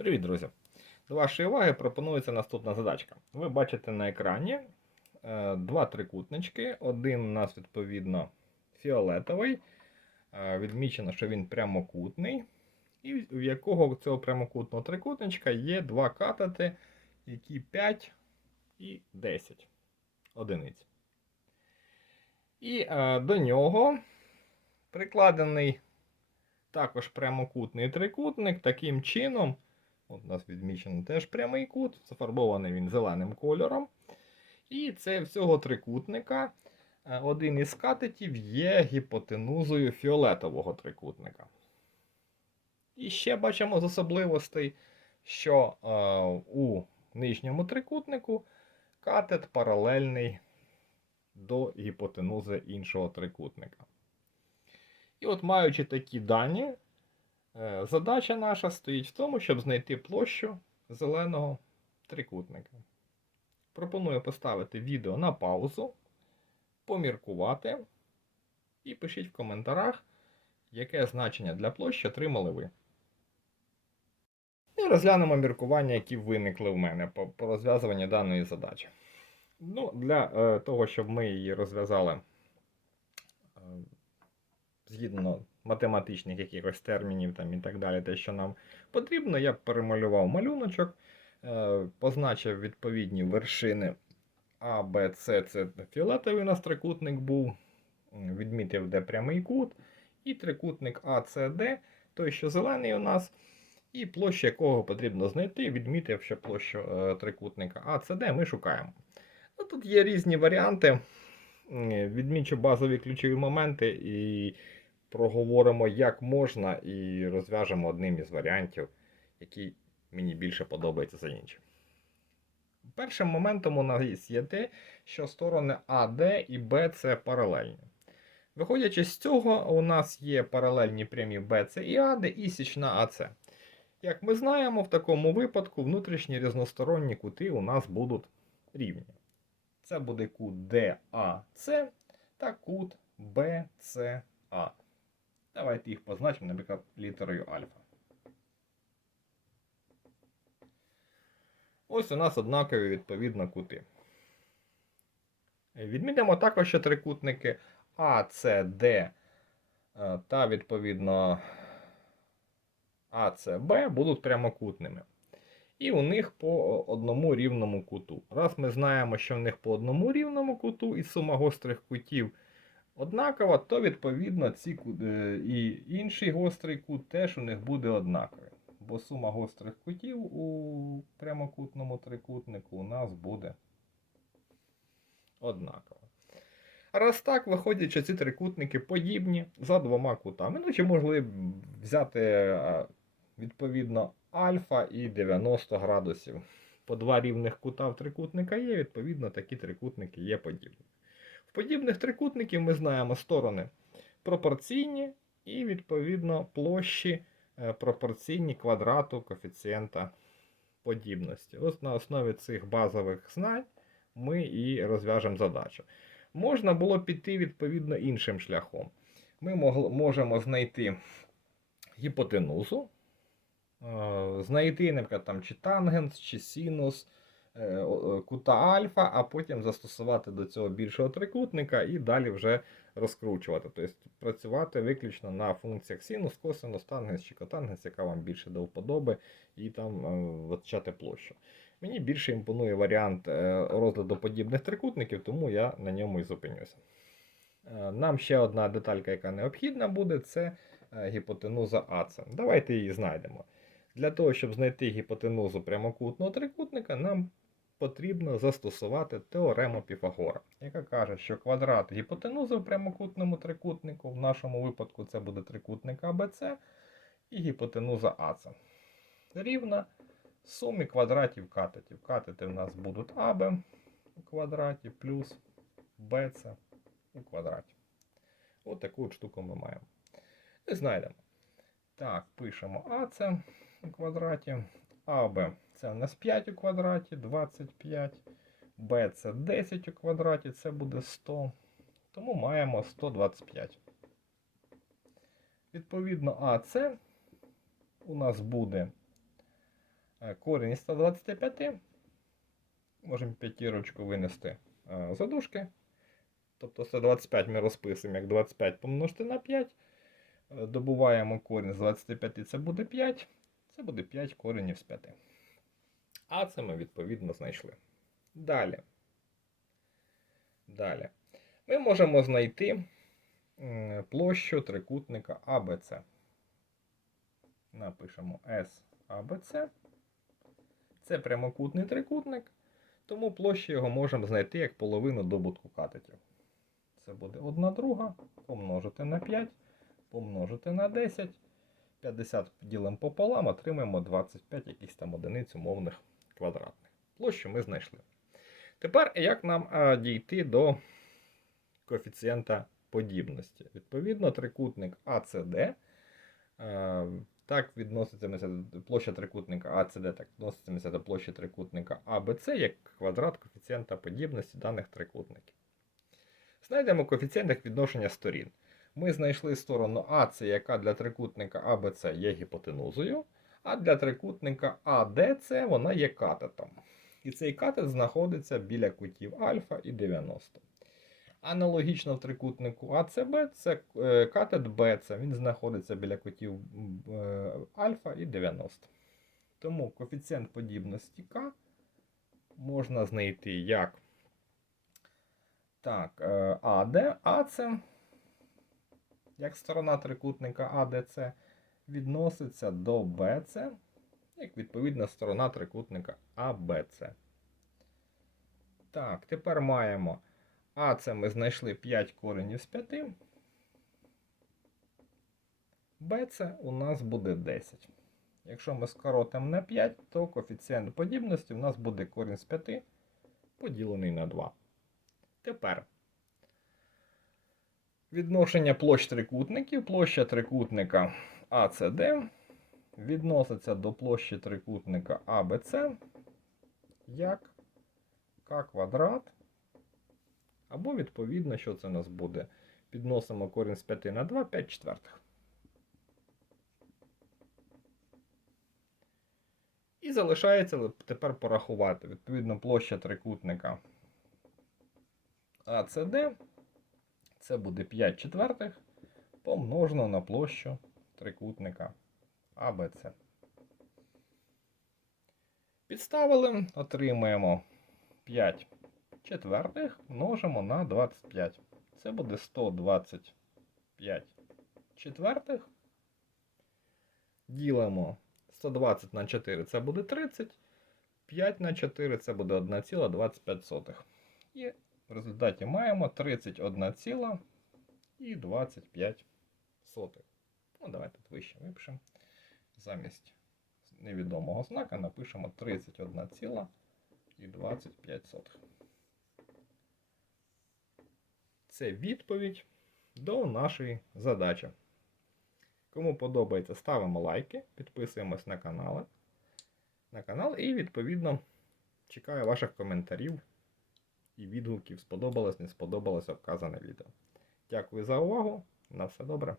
Привіт, друзі! До вашої уваги пропонується наступна задачка. Ви бачите на екрані е, два трикутнички. Один у нас, відповідно, фіолетовий. Е, Відмічено, що він прямокутний. І в якого цього прямокутного трикутничка є два катети, які 5 і 10 одиниць. І е, до нього прикладений також прямокутний трикутник таким чином. От у нас відмічений теж прямий кут, зафарбований він зеленим кольором. І це всього трикутника е, один із катетів є гіпотенузою фіолетового трикутника. І ще бачимо з особливостей, що е, у нижньому трикутнику катет паралельний до гіпотенузи іншого трикутника. І от маючи такі дані, Задача наша стоїть в тому, щоб знайти площу зеленого трикутника. Пропоную поставити відео на паузу, поміркувати і пишіть в коментарях, яке значення для площі отримали ви. І розглянемо міркування, які виникли в мене по, по розв'язуванню даної задачі. Ну, Для е, того, щоб ми її розв'язали е, згідно математичних якихось термінів там, і так далі, те, що нам потрібно, я перемалював малюночок, е, позначив відповідні вершини А, Б, С, це фіолетовий у нас трикутник був, відмітив, де прямий кут, і трикутник Д, той, що зелений у нас, і площу якого потрібно знайти, відмітив, що площу е, трикутника Д ми шукаємо. Ну, Тут є різні варіанти. Відмічу базові ключові моменти і проговоримо, як можна, і розв'яжемо одним із варіантів, який мені більше подобається за інші. Першим моментом у нас є те, що сторони AD і BC паралельні. Виходячи з цього, у нас є паралельні прямі BC і AD і січна AC. Як ми знаємо, в такому випадку внутрішні різносторонні кути у нас будуть рівні. Це буде кут DAC та кут BCA. Давайте їх позначимо, наприклад, літерою альфа. Ось у нас однакові відповідно кути. Відмінимо також, що трикутники А, С, Д е, та відповідно А, С, Б будуть прямокутними. І у них по одному рівному куту. Раз ми знаємо, що в них по одному рівному куту і сума гострих кутів однакова, то відповідно ці е, і інший гострий кут теж у них буде однаковий. Бо сума гострих кутів у прямокутному трикутнику у нас буде однакова. Раз так, виходить, що ці трикутники подібні за двома кутами. Ну, чи могли взяти е, відповідно альфа і 90 градусів. По два рівних кута в трикутника є, відповідно, такі трикутники є подібні. В подібних трикутників ми знаємо сторони пропорційні і, відповідно, площі е, пропорційні квадрату коефіцієнта подібності. Ось на основі цих базових знань ми і розв'яжемо задачу. Можна було піти відповідно іншим шляхом. Ми можемо знайти гіпотенузу, е, знайти, наприклад, там, чи тангенс, чи синус кута альфа, а потім застосувати до цього більшого трикутника і далі вже розкручувати. Тобто працювати виключно на функціях синус, косинус, тангенс чи котангенс, яка вам більше до вподоби, і там е, визначати площу. Мені більше імпонує варіант е, розгляду подібних трикутників, тому я на ньому і зупинюся. Е, Нам ще одна деталька, яка необхідна буде, це е, гіпотенуза АЦ. Давайте її знайдемо. Для того, щоб знайти гіпотенузу прямокутного трикутника, нам потрібно застосувати теорему Піфагора, яка каже, що квадрат гіпотенузи в прямокутному трикутнику, в нашому випадку це буде трикутник АБЦ, і гіпотенуза АЦ. Рівна сумі квадратів катетів. Катети в нас будуть АБ у квадраті плюс БЦ у квадраті. Ось таку от штуку ми маємо. І знайдемо. Так, пишемо АЦ у квадраті. АБ це у нас 5 у квадраті, 25. Б це 10 у квадраті, це буде 100. Тому маємо 125. Відповідно, АЦ у нас буде Е, Корінь із 125. Можемо п'ятірочку винести е, за дужки. Тобто 125 ми розписуємо як 25 помножити на 5. Е, Добуваємо корінь з 25, це буде 5. Це буде 5 коренів з 5. А це ми відповідно знайшли. Далі. Далі. Ми можемо знайти площу трикутника АБЦ. Напишемо SABC. Це прямокутний трикутник, тому площу його можемо знайти як половину добутку катетів. Це буде 1 друга помножити на 5, помножити на 10. 50 ділимо пополам, отримаємо 25 якихось там одиниць умовних квадратних. Площу ми знайшли. Тепер як нам а, дійти до коефіцієнта подібності? Відповідно, трикутник ACD е, так відноситиметься площа трикутника ACD, так відноситиметься до площі трикутника ABC як квадрат коефіцієнта подібності даних трикутників. Знайдемо коефіцієнт відношення сторін. Ми знайшли сторону АЦ, яка для трикутника ABC є гіпотенузою, а для трикутника ADC вона є катетом. І цей катет знаходиться біля кутів альфа і 90. Аналогічно в трикутнику АЦБ це е, катет БЦ, він знаходиться біля кутів е, альфа і 90. Тому коефіцієнт подібності К можна знайти як так, е, АД, АЦ, як сторона трикутника АДЦ, відноситься до БЦ, як відповідна сторона трикутника АБЦ. Так, тепер маємо АЦ ми знайшли 5 коренів з 5. БЦ у нас буде 10. Якщо ми скоротимо на 5, то коефіцієнт подібності у нас буде корінь з 5 поділений на 2. Тепер відношення площ трикутників. Площа трикутника АЦД відноситься до площі трикутника АБЦ як К квадрат. Або, відповідно, що це у нас буде? Підносимо корінь з 5 на 2, 5 четвертих. І залишається тепер порахувати. Відповідно, площа трикутника АЦД. Це буде 5 четвертих помножено на площу трикутника АБЦ. Підставили, отримаємо 5 четвертих множимо на 25. Це буде 125 четвертих. Ділимо 120 на 4, це буде 30. 5 на 4 це буде 1,25. І в результаті маємо 31,25. Ну, давайте тут вище випишемо. Замість невідомого знака напишемо 31,25. Це відповідь до нашої задачі. Кому подобається, ставимо лайки, підписуємось на канал, на канал і, відповідно, чекаю ваших коментарів і відгуків, сподобалось, не сподобалося вказане відео. Дякую за увагу. На все добре.